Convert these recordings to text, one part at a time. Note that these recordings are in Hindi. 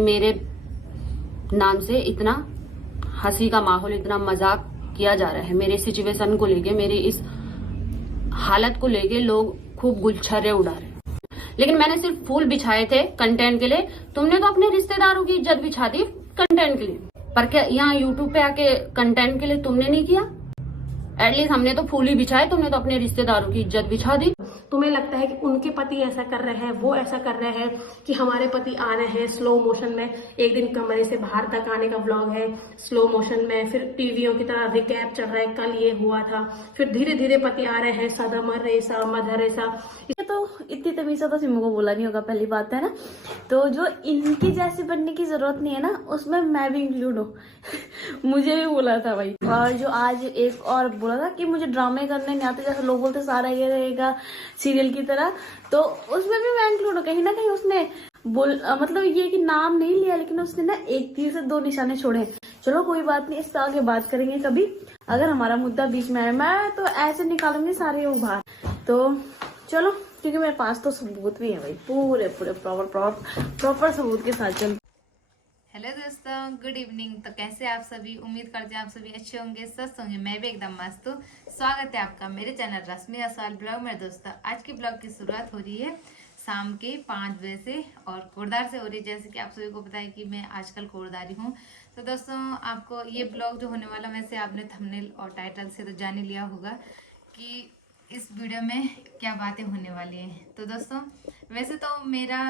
मेरे नाम से इतना हंसी का माहौल, इतना मजाक किया जा रहा है। मेरे सिचुएशन को लेके, मेरी इस हालत को लेके लोग खूब गुलछर्रे उड़ा रहे हैं। लेकिन मैंने सिर्फ फूल बिछाए थे कंटेंट के लिए। तुमने तो अपने रिश्तेदारों की इज्जत बिछा दी कंटेंट के लिए, पर क्या यहाँ यूट्यूब पे आके कंटेंट के लिए तुमने नहीं किया? एटलीस्ट हमने तो फूल ही बिछाए, तुमने तो अपने रिश्तेदारों की इज्जत बिछा दी। तुम्हें लगता है कि उनके पति ऐसा कर रहे हैं, वो ऐसा कर रहे हैं, कि हमारे पति आ रहे हैं स्लो मोशन में, एक दिन कमरे से बाहर तक आने का व्लॉग है स्लो मोशन में, फिर टीवियों की तरह रिकैप चल रहा है, कल ये हुआ था, फिर धीरे धीरे पति आ रहे हैं सदमर रेसा मधर रेसा। तो इतनी तमीज़ तो सिमू को बोला नहीं होगा, पहली बात है ना। तो जो इनकी जैसे बनने की जरूरत नहीं है ना, उसमें मैं भी इंक्लूड हूँ। मुझे भी बोला था भाई। और जो आज एक और बोला था कि मुझे ड्रामे करने नहीं आते, जैसे लोग बोलते सारा ये रहेगा सीरियल की तरह, तो उसमें भी मैं इंक्लूड हूँ। कहीं ना कहीं उसने मतलब ये कि नाम नहीं लिया, लेकिन उसने ना एक तीर से दो निशाने छोड़े। चलो कोई बात नहीं, इससे आगे बात करेंगे कभी, अगर हमारा मुद्दा बीच में आए। मैं तो ऐसे निकालूंगी सारे उभार। तो चलो, क्योंकि मेरे पास तो सबूत भी है भाई, पूरे पूरे प्रॉपर सबूत के साथ चल। हेलो दोस्तों, गुड इवनिंग। तो कैसे आप सभी? उम्मीद करते हैं आप सभी अच्छे होंगे, स्वस्थ होंगे। मैं भी एकदम मस्त हूँ। स्वागत है आपका मेरे चैनल रश्मि असवाल ब्लॉग में। दोस्तों, आज की ब्लॉग की शुरुआत हो रही है शाम के 5 बजे से, और कोटद्वार से हो रही है। जैसे कि आप सभी को पता है कि मैं आजकल कोटद्वारी हूँ। तो दोस्तों, आपको ये ब्लॉग जो होने वाला, वैसे आपने थंबनेल और टाइटल से तो जान ही लिया होगा कि इस वीडियो में क्या बातें होने वाली हैं। तो दोस्तों, वैसे तो मेरा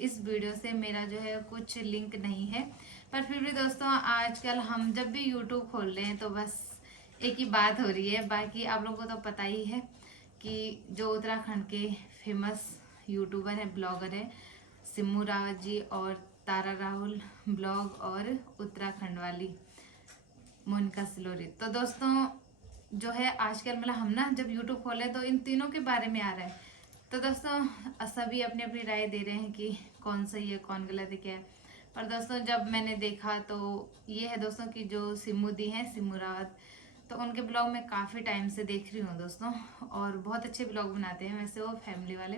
इस वीडियो से मेरा जो है कुछ लिंक नहीं है, पर फिर भी दोस्तों, आजकल हम जब भी यूट्यूब खोल रहे हैं तो बस एक ही बात हो रही है। बाकी आप लोगों को तो पता ही है कि जो उत्तराखंड के फेमस यूट्यूबर है, ब्लॉगर है सिमू रावत जी, और तारा राहुल ब्लॉग, और उत्तराखंड वाली मोनिका सिलोरी। तो दोस्तों, जो है आजकल मतलब हम ना जब यूट्यूब खोले तो इन तीनों के बारे में आ रहा है। तो दोस्तों, सभी अपनी अपनी राय दे रहे हैं कि कौन सही है कौन गलत है क्या है। पर दोस्तों, जब मैंने देखा तो ये है दोस्तों कि जो सिमू दी हैं, सिमू रावत, तो उनके ब्लॉग में काफ़ी टाइम से देख रही हूँ दोस्तों, और बहुत अच्छे ब्लॉग बनाते हैं। वैसे वो फैमिली वाले,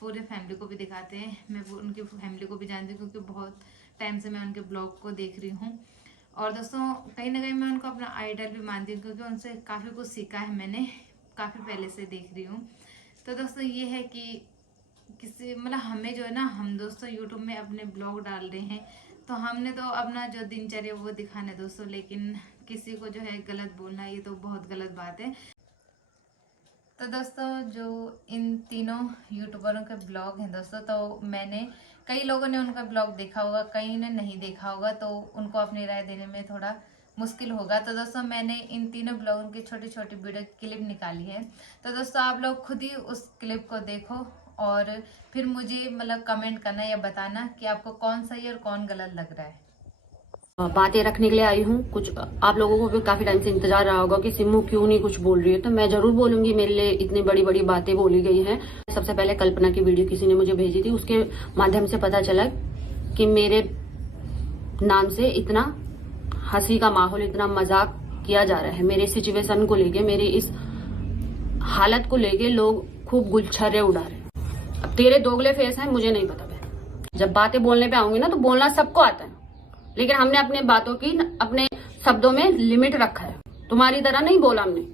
पूरे फैमिली को भी दिखाते हैं। मैं उनकी फैमिली को भी जानती हूँ, क्योंकि बहुत टाइम से मैं उनके ब्लॉग को देख रही हूँ। और दोस्तों, कहीं ना कहीं मैं उनको अपना आइडल भी मानती हूँ, क्योंकि उनसे काफ़ी कुछ सीखा है मैंने, काफ़ी पहले से देख रही हूँ। तो दोस्तों, ये है कि किसी मतलब हमें जो है ना, हम दोस्तों यूट्यूब में अपने ब्लॉग डाल रहे हैं, तो हमने तो अपना जो दिनचर्या वो दिखाना है दोस्तों, लेकिन किसी को जो है गलत बोलना, ये तो बहुत गलत बात है। तो दोस्तों, जो इन तीनों यूट्यूबरों के ब्लॉग हैं दोस्तों, तो मैंने कई लोगों ने उनका ब्लॉग देखा होगा, कई ने नहीं देखा होगा, तो उनको अपनी राय देने में थोड़ा मुश्किल होगा। तो दोस्तों, मैंने इन तीनों ब्लॉगों की छोटी छोटी वीडियो क्लिप निकाली है। तो दोस्तों, आप लोग खुद ही उस क्लिप को देखो, और फिर मुझे मतलब कमेंट करना या बताना कि आपको कौन सही और कौन गलत लग रहा है। बातें रखने के लिए आई हूँ। कुछ आप लोगों को भी काफी टाइम से इंतजार रहा होगा कि सिमू क्यों नहीं कुछ बोल रही है, तो मैं जरूर बोलूंगी। मेरे लिए इतनी बड़ी बड़ी बातें बोली गई हैं। सबसे पहले कल्पना की वीडियो किसी ने मुझे भेजी थी, उसके माध्यम से पता चला कि मेरे नाम से इतना हंसी का माहौल, इतना मजाक किया जा रहा है। मेरे सिचुएशन को लेके, मेरी इस हालत को लेके लोग खूब गुलछर्रे उड़ा रहे हैं। अब तेरे दोगले फेस हैं, मुझे नहीं पता। जब बातें बोलने पे आऊंगी ना, तो बोलना सबको आता है, लेकिन हमने अपने बातों की, अपने शब्दों में लिमिट रखा है। तुम्हारी तरह नहीं बोला हमने,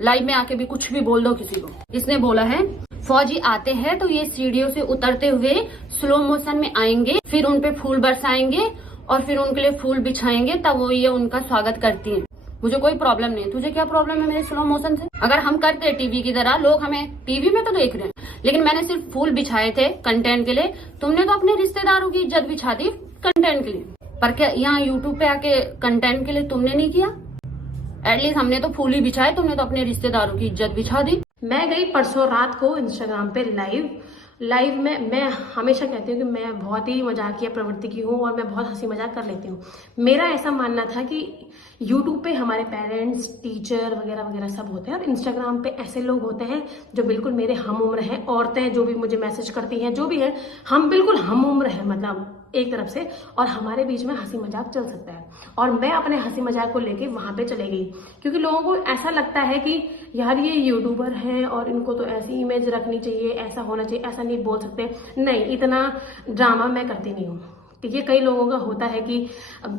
लाइव में आके भी कुछ भी बोल दो किसी को। इसने बोला है फौजी आते हैं तो ये सीढ़ियों से उतरते हुए स्लो मोशन में आएंगे, फिर उन पे फूल बरसाएंगे और फिर उनके लिए फूल बिछाएंगे, तब वो ये उनका स्वागत करती है। मुझे कोई प्रॉब्लम नहीं है। तुझे क्या प्रॉब्लम है मेरे स्लो मोशन से? अगर हम करते टीवी की तरह, लोग हमें टीवी में तो देख रहे हैं, लेकिन मैंने सिर्फ फूल बिछाए थे कंटेंट के लिए। तुमने तो अपने रिश्तेदारों की इज्जत बिछा दी कंटेंट के लिए, पर क्या यहाँ यूट्यूब पे आके कंटेंट के लिए तुमने नहीं किया? एटलीस्ट हमने तो फूल ही बिछाए, तुमने तो अपने रिश्तेदारों की इज्जत बिछा दी। मैं गई परसों रात को इंस्टाग्राम पे लाइव में मैं हमेशा कहती हूँ कि मैं बहुत ही मजाकिया प्रवृत्ति की हूँ, और मैं बहुत हंसी मजाक कर लेती हूँ। मेरा ऐसा मानना था कि यूट्यूब पे हमारे पेरेंट्स, टीचर वगैरह वगैरह सब होते हैं, और इंस्टाग्राम पे ऐसे लोग होते हैं जो बिल्कुल मेरे हम उम्र हैं। औरतें जो भी मुझे मैसेज करती हैं, जो भी है, हम बिल्कुल हम उम्र हैं, मतलब एक तरफ से, और हमारे बीच में हंसी मजाक चल सकता है। और मैं अपने हंसी मजाक को लेके वहां पे चले गई, क्योंकि लोगों को ऐसा लगता है कि यार ये यूट्यूबर है और इनको तो ऐसी इमेज रखनी चाहिए, ऐसा होना चाहिए, ऐसा नहीं बोल सकते। नहीं, इतना ड्रामा मैं करती नहीं हूँ। कि ये कई लोगों का होता है कि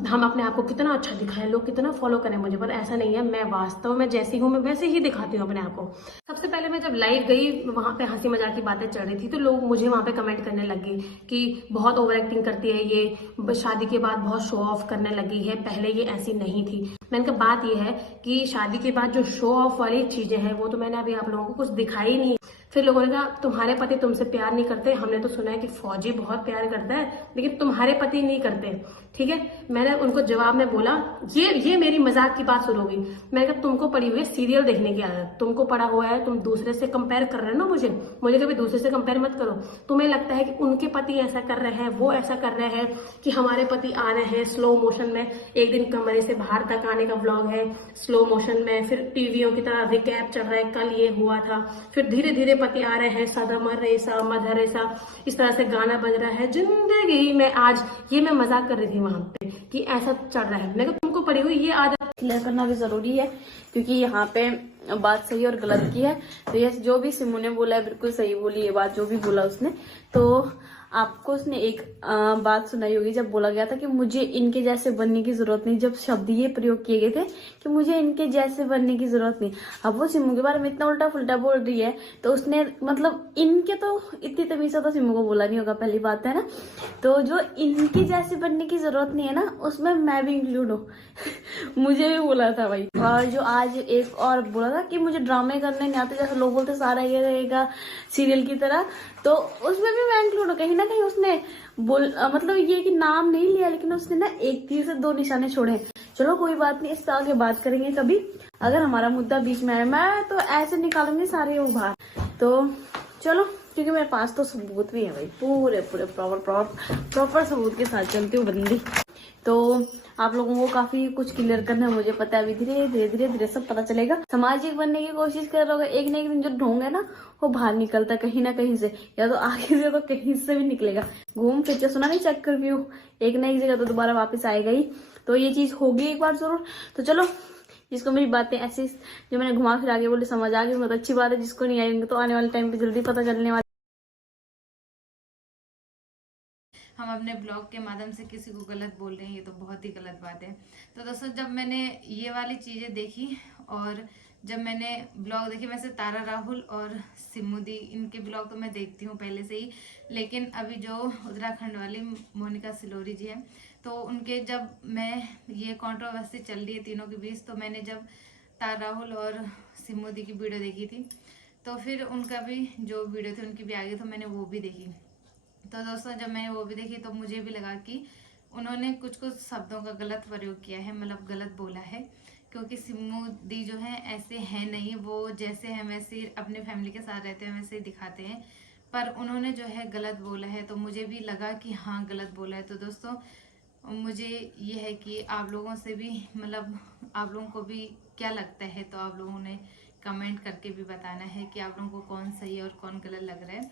हम अपने आप को कितना अच्छा दिखाएं, लोग कितना फॉलो करें मुझे, पर ऐसा नहीं है। मैं वास्तव में जैसी हूँ मैं वैसे ही दिखाती हूँ अपने आप को। सबसे पहले मैं जब लाइव गई, वहां पे हंसी मजाक की बातें चल रही थी, तो लोग मुझे वहां पे कमेंट करने लगे कि बहुत ओवर एक्टिंग करती है ये, शादी के बाद बहुत शो ऑफ करने लगी है, पहले ये ऐसी नहीं थी। मैंने कहा बात ये है कि शादी के बाद जो शो ऑफ वाली चीजें हैं वो तो मैंने अभी आप लोगों को कुछ दिखाई नहीं। फिर लोगों ने कहा तुम्हारे पति तुमसे प्यार नहीं करते, हमने तो सुना है कि फौजी बहुत प्यार करता है लेकिन तुम्हारे पति नहीं करते। ठीक है, मैंने उनको जवाब में बोला, ये मेरी मजाक की बात शुरू हो गई। मैंने कहा तुमको पड़ी हुई है सीरियल देखने की आदत, तुमको पड़ा हुआ है, तुम दूसरे से कंपेयर कर रहे हो ना मुझे कभी दूसरे से कंपेयर मत करो। तुम्हें लगता है कि उनके पति ऐसा कर रहे हैं, वो ऐसा कर रहे हैं, कि हमारे पति आ रहे हैं स्लो मोशन में, एक दिन कमरे से बाहर तक आने का व्लॉग है स्लो मोशन में, फिर टीवियों की तरह रिकैप चल रहा है, कल ये हुआ था, फिर धीरे धीरे पति आ रहे हैं, सदमर रेसा मधर रेसा, इस तरह से गाना बज रहा है जिंदगी में आज। ये मैं मजाक कर रही थी वहां पे कि ऐसा चल रहा है। मैंने कहा तुमको पड़ी हुई ये आदत क्लियर करना भी जरूरी है, क्योंकि यहाँ पे बात सही और गलत की है। तो ये जो भी सिमू ने बोला है बिल्कुल सही बोली ये बात, जो भी बोला उसने। तो आपको उसने एक बात सुनाई होगी जब बोला गया था कि मुझे इनके जैसे बनने की जरूरत नहीं, जब शब्द ये प्रयोग किए गए थे कि मुझे इनके जैसे बनने की जरूरत नहीं। अब वो सिमू के बारे में इतना उल्टा फुल्टा बोल रही है, तो उसने मतलब इनके तो इतनी तमीज से तो सिमू को बोला नहीं होगा, पहली बात है ना। तो जो इनके जैसे बनने की जरूरत नहीं है ना, उसमें मैं भी इंक्लूड हूँ मुझे भी बोला था भाई। और जो आज एक और बोला था कि मुझे ड्रामे करने नहीं आते, जैसे लोग बोलते सारा ये रहेगा सीरियल की तरह, तो उसमें भी मैं इंक्लूड हूँ। कहीं ना कहीं उसने मतलब ये कि नाम नहीं लिया, लेकिन उसने ना एक तीर से दो निशाने छोड़े। चलो कोई बात नहीं, इससे आगे बात करेंगे कभी, अगर हमारा मुद्दा बीच में आए। मैं तो ऐसे निकालूंगी सारे वो बाहर। तो चलो, क्योंकि मेरे पास तो सबूत भी है भाई, पूरे प्रॉपर सबूत के साथ चलती हूँ बंदी। तो आप लोगों को काफी कुछ क्लियर करना है, मुझे पता है। अभी धीरे धीरे सब पता चलेगा। सामाजिक बनने की कोशिश कर रहे हो, एक ना एक दिन जो ढोंग है ना वो बाहर निकलता है कहीं ना कहीं से, या तो आगे से तो कहीं से भी निकलेगा। घूम फिर के सुना नहीं चक्कर व्यू, एक ना एक जगह तो दोबारा वापस आएगा ही। तो ये चीज होगी एक बार जरूर। तो चलो, जिसको मेरी बातें ऐसी जो मैंने घुमा फिर आगे बोली समझ आ गई, बहुत अच्छी बात है। जिसको नहीं आएंगे तो आने वाले टाइम पे जल्दी पता चलने वाला। हम अपने ब्लॉग के माध्यम से किसी को गलत बोल रहे हैं, ये तो बहुत ही गलत बात है। तो दोस्तों, जब मैंने ये वाली चीजें देखी और जब मैंने ब्लॉग देखे, वैसे तारा राहुल और सिमू दी, इनके ब्लॉग तो मैं देखती हूँ पहले से ही, लेकिन अभी जो उत्तराखंड वाली मोनिका सिलोरी जी है, तो उनके जब मैं ये कंट्रोवर्सी चल रही है तीनों के बीच, तो मैंने जब तारा राहुल और सिमू दी की वीडियो देखी थी, तो फिर उनका भी जो वीडियो थी उनकी भी आ गई, तो मैंने वो भी देखी। तो दोस्तों, जब मैंने वो भी देखी तो मुझे भी लगा कि उन्होंने कुछ शब्दों का गलत प्रयोग किया है, मतलब गलत बोला है। क्योंकि सिमू दी जो है ऐसे हैं नहीं, वो जैसे हैं वैसे अपने फैमिली के साथ रहते हैं वैसे दिखाते हैं, पर उन्होंने जो है गलत बोला है। तो मुझे भी लगा कि हाँ गलत बोला है। तो दोस्तों, मुझे ये है कि आप लोगों से भी, मतलब आप लोगों को भी क्या लगता है, तो आप लोगों ने कमेंट करके भी बताना है कि आप लोगों को कौन सही और कौन गलत लग रहा है।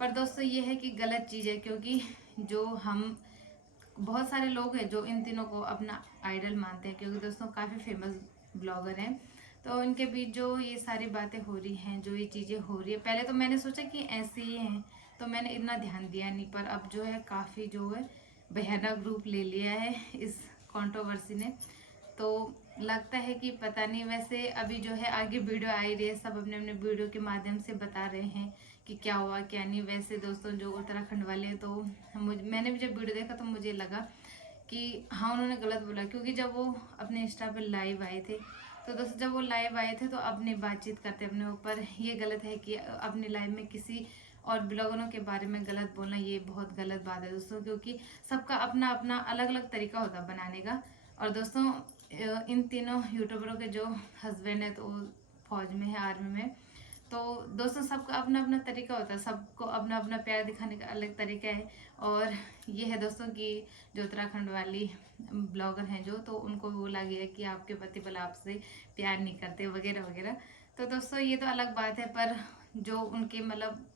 पर दोस्तों, ये है कि गलत चीज़ है, क्योंकि जो हम बहुत सारे लोग हैं जो इन तीनों को अपना आइडल मानते हैं, क्योंकि दोस्तों काफ़ी फेमस ब्लॉगर हैं। तो इनके बीच जो ये सारी बातें हो रही हैं, जो ये चीज़ें हो रही है, पहले तो मैंने सोचा कि ऐसे ही हैं, तो मैंने इतना ध्यान दिया नहीं, पर अब जो है काफ़ी जो है भयानक रूप ले लिया है इस कंट्रोवर्सी ने। तो लगता है कि पता नहीं, वैसे अभी जो है आगे वीडियो आ ही रही है, सब अपने अपने वीडियो के माध्यम से बता रहे हैं कि क्या हुआ क्या नहीं। वैसे दोस्तों, जो उत्तराखंड वाले हैं, तो मैंने भी जब वीडियो देखा तो मुझे लगा कि हाँ उन्होंने गलत बोला, क्योंकि जब वो अपने इंस्टा पे लाइव आए थे, तो दोस्तों जब वो लाइव आए थे तो अपनी बातचीत करते अपने ऊपर, ये गलत है कि अपने लाइव में किसी और ब्लॉगरों के बारे में गलत बोलना, ये बहुत गलत बात है दोस्तों, क्योंकि सबका अपना अपना अलग अलग तरीका होता है बनाने का। और दोस्तों, इन तीनों यूट्यूबरों के जो हस्बैंड है तो वो फौज में है, आर्मी में। तो दोस्तों, सबका अपना अपना तरीका होता है, सबको अपना अपना प्यार दिखाने का अलग तरीका है। और ये है दोस्तों कि जो उत्तराखंड वाली ब्लॉगर हैं जो, तो उनको बोला गया कि आपके पति भला आपसे प्यार नहीं करते वगैरह वगैरह। तो दोस्तों, ये तो अलग बात है, पर जो उनके मतलब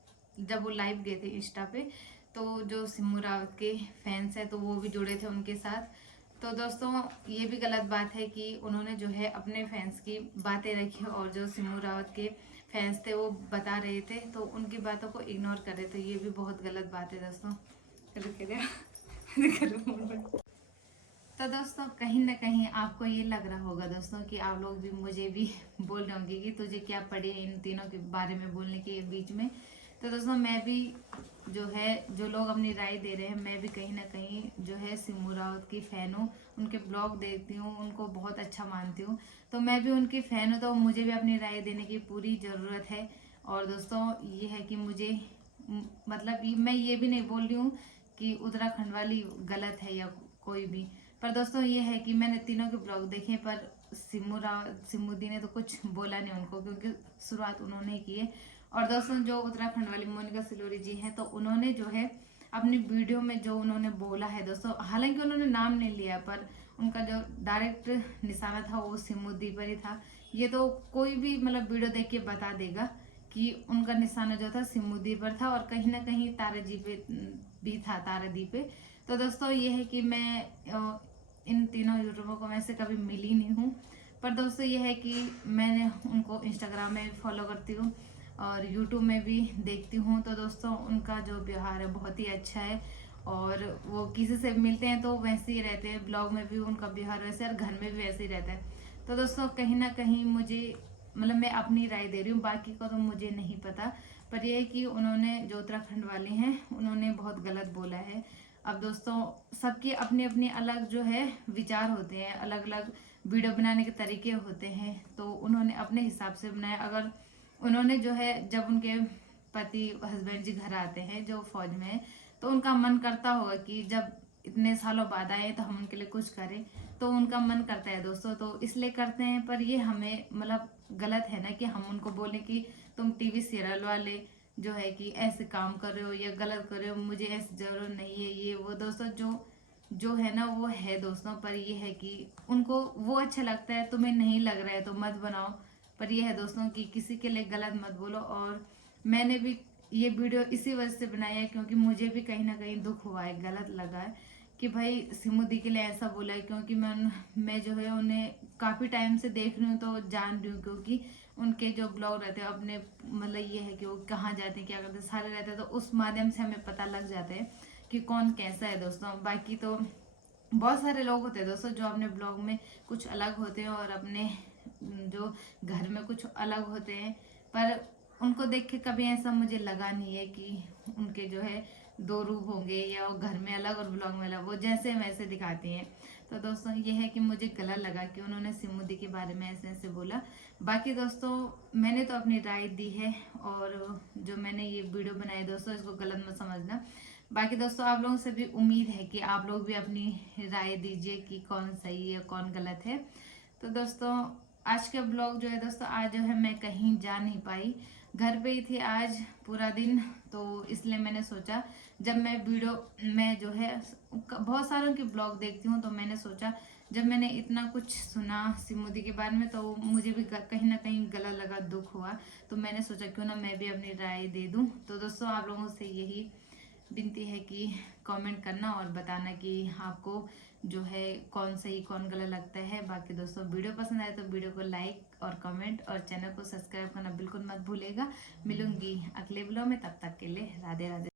जब वो लाइव गए थे इंस्टा पे, तो जो सिमू रावत के फैंस हैं तो वो भी जुड़े थे उनके साथ। तो दोस्तों, ये भी गलत बात है कि उन्होंने जो है अपने फैंस की बातें रखी और जो सिमू रावत के फैंस थे वो बता रहे थे तो उनकी बातों को इग्नोर कर रहे थे, ये भी बहुत गलत बात है दोस्तों। तो दोस्तों कहीं ना कहीं आपको ये लग रहा होगा दोस्तों कि आप लोग भी मुझे भी बोल रहे होंगे कि तुझे क्या पड़ी है इन तीनों के बारे में बोलने के बीच में। तो दोस्तों मैं भी जो है, जो लोग अपनी राय दे रहे हैं, मैं भी कहीं ना कहीं जो है सिमू रावत की फैन हूँ, उनके ब्लॉग देखती हूँ, उनको बहुत अच्छा मानती हूँ। तो मैं भी उनकी फैन हूँ, तो मुझे भी अपनी राय देने की पूरी ज़रूरत है। और दोस्तों ये है कि मुझे मतलब मैं ये भी नहीं बोल रही हूँ कि उत्तराखंड वाली गलत है या कोई भी, पर दोस्तों ये है कि मैंने तीनों के ब्लॉग देखे, पर सिमू दी ने तो कुछ बोला नहीं उनको, क्योंकि शुरुआत उन्होंने ही की है। और दोस्तों जो उत्तराखंड वाली मोनिका सिलोरी जी हैं, तो उन्होंने जो है अपनी वीडियो में जो उन्होंने बोला है दोस्तों, हालांकि उन्होंने नाम नहीं लिया, पर उनका जो डायरेक्ट निशाना था वो सिमू दी पर ही था। ये तो कोई भी मतलब वीडियो देख के बता देगा कि उनका निशाना जो था सिमू दी पर था, और कहीं ना कहीं तारा जी पे भी था, तारा दी पे। तो दोस्तों ये है कि मैं इन तीनों यूट्यूबर को वैसे कभी मिली नहीं हूँ, पर दोस्तों ये है कि मैंने उनको इंस्टाग्राम में फॉलो करती हूँ और यूट्यूब में भी देखती हूँ। तो दोस्तों उनका जो व्यवहार है बहुत ही अच्छा है, और वो किसी से मिलते हैं तो वैसे ही रहते हैं, ब्लॉग में भी उनका व्यवहार वैसे और घर में भी वैसे ही रहता है। तो दोस्तों कहीं ना कहीं मुझे मतलब मैं अपनी राय दे रही हूँ, बाकी का तो मुझे नहीं पता, पर यह है कि उन्होंने जो उत्तराखंड वाले हैं उन्होंने बहुत गलत बोला है। अब दोस्तों सबके अपने अपने अलग जो है विचार होते हैं, अलग अलग वीडियो बनाने के तरीके होते हैं, तो उन्होंने अपने हिसाब से बनाया। अगर उन्होंने जो है जब उनके पति हस्बैंड जी घर आते हैं जो फौज में है, तो उनका मन करता होगा कि जब इतने सालों बाद आए तो हम उनके लिए कुछ करें, तो उनका मन करता है दोस्तों, तो इसलिए करते हैं। पर ये हमें मतलब गलत है ना कि हम उनको बोले कि तुम टीवी सीरियल वाले जो है कि ऐसे काम कर रहे हो या गलत कर रहे हो, मुझे ऐसी जरूरत नहीं है, ये वो दोस्तों जो जो है ना वो है दोस्तों। पर ये है कि उनको वो अच्छा लगता है, तुम्हें नहीं लग रहा है तो मत बनाओ। पर ये है दोस्तों कि किसी के लिए गलत मत बोलो। और मैंने भी ये वीडियो इसी वजह से बनाया है क्योंकि मुझे भी कहीं ना कहीं दुख हुआ है, गलत लगा है कि भाई सिमू दी के लिए ऐसा बोला है, क्योंकि मैं जो है उन्हें काफ़ी टाइम से देख रही हूँ, तो जान रही हूँ, क्योंकि उनके जो ब्लॉग रहते हैं अपने मतलब ये है कि वो कहाँ जाते हैं क्या करते हैं सारे रहते हैं, तो उस माध्यम से हमें पता लग जाता है कि कौन कैसा है दोस्तों। बाकी तो बहुत सारे लोग होते हैं दोस्तों जो अपने ब्लॉग में कुछ अलग होते हैं और अपने जो घर में कुछ अलग होते हैं, पर उनको देख के कभी ऐसा मुझे लगा नहीं है कि उनके जो है दो रूप होंगे या वो घर में अलग और ब्लॉग में अलग, वो जैसे वैसे दिखाती हैं। तो दोस्तों ये है कि मुझे गलत लगा कि उन्होंने सिमू दी के बारे में ऐसे ऐसे बोला। बाकी दोस्तों मैंने तो अपनी राय दी है, और जो मैंने ये वीडियो बनाई दोस्तों इसको गलत मत समझना। बाकी दोस्तों आप लोगों से भी उम्मीद है कि आप लोग भी अपनी राय दीजिए कि कौन सही है कौन गलत है। तो दोस्तों आज का ब्लॉग जो है दोस्तों, आज जो है मैं कहीं जा नहीं पाई, घर पे ही थी आज पूरा दिन, तो इसलिए मैंने सोचा जब मैं जो है बहुत सारों के ब्लॉग देखती हूँ, तो मैंने सोचा जब मैंने इतना कुछ सुना सिमू दी के बारे में, तो मुझे भी कहीं ना कहीं गलत लगा, दुख हुआ, तो मैंने सोचा क्यों ना मैं भी अपनी राय दे दूँ। तो दोस्तों आप लोगों से यही विनती है कि कमेंट करना और बताना कि आपको जो है कौन सही कौन गलत लगता है। बाकी दोस्तों वीडियो पसंद आए तो वीडियो को लाइक और कमेंट और चैनल को सब्सक्राइब करना बिल्कुल मत भूलेगा। मिलूंगी अगले ब्लॉग में, तब तक के लिए राधे राधे।